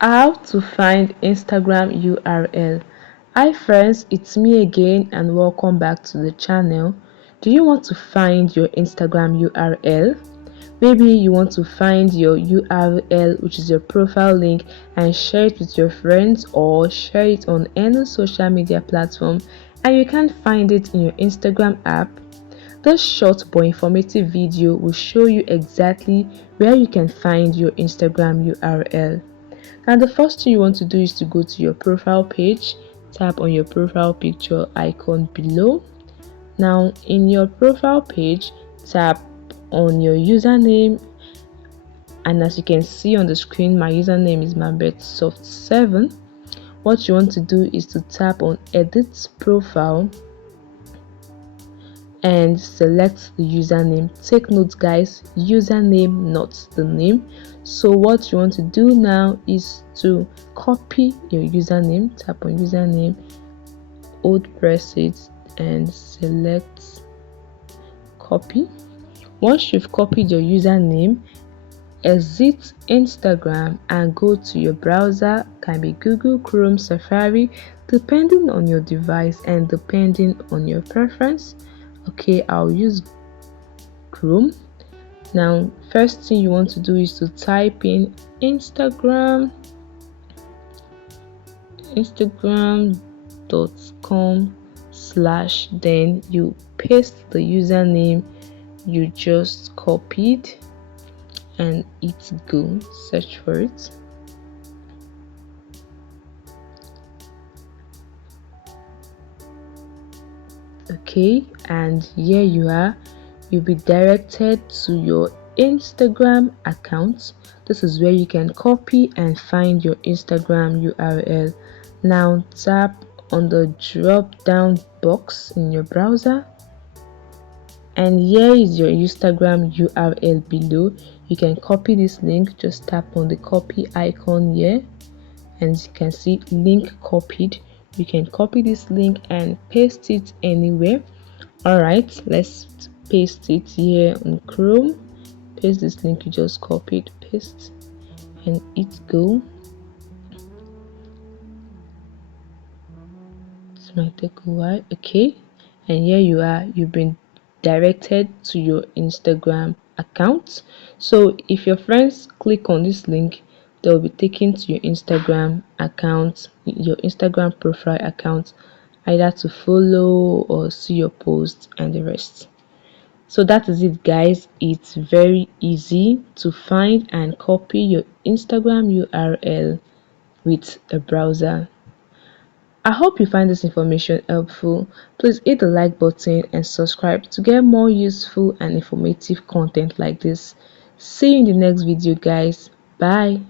How to find Instagram URL. Hi friends, it's me again and welcome back to the channel. Do you want to find your Instagram URL? Maybe you want to find your URL, which is your profile link, and share it with your friends or share it on any social media platform, and you can't find it in your Instagram app. This short but informative video will show you exactly where you can find your Instagram URL. And the first thing you want to do is to go to your profile page, tap on your profile picture icon below. Now in your profile page, tap on your username, and as you can see on the screen, my username is MabetSoft7. What you want to do is to tap on edit profile and select the username. Take note guys, username, not the name. So what you want to do now is to copy your username. Tap on username, hold press it and select copy. Once you've copied your username, exit Instagram and go to your browser. Can be Google, Chrome, Safari, depending on your device and depending on your preference. Okay, I'll use Chrome. Now first thing you want to do is to type in instagram.com/, then you paste the username you just copied and hit go. Search for it. Okay, and here you are. You'll be directed to your Instagram account. This is where you can copy and find your Instagram URL. Now tap on the drop down box in your browser, and here is your Instagram URL below. You can copy this link. Just tap on the copy icon here, and as you can see, link copied. You can copy this link and paste it anywhere. Alright, let's paste it here on Chrome. Paste this link you just copied, paste, and hit go. This might take a while. Okay, and here you are. You've been directed to your Instagram account. So if your friends click on this link, they'll be taken to your Instagram account, your Instagram profile account, either to follow or see your posts and the rest. So that is it guys. It's very easy to find and copy your Instagram URL with a browser. I hope you find this information helpful. Please hit the like button and subscribe to get more useful and informative content like this. See you in the next video guys. Bye.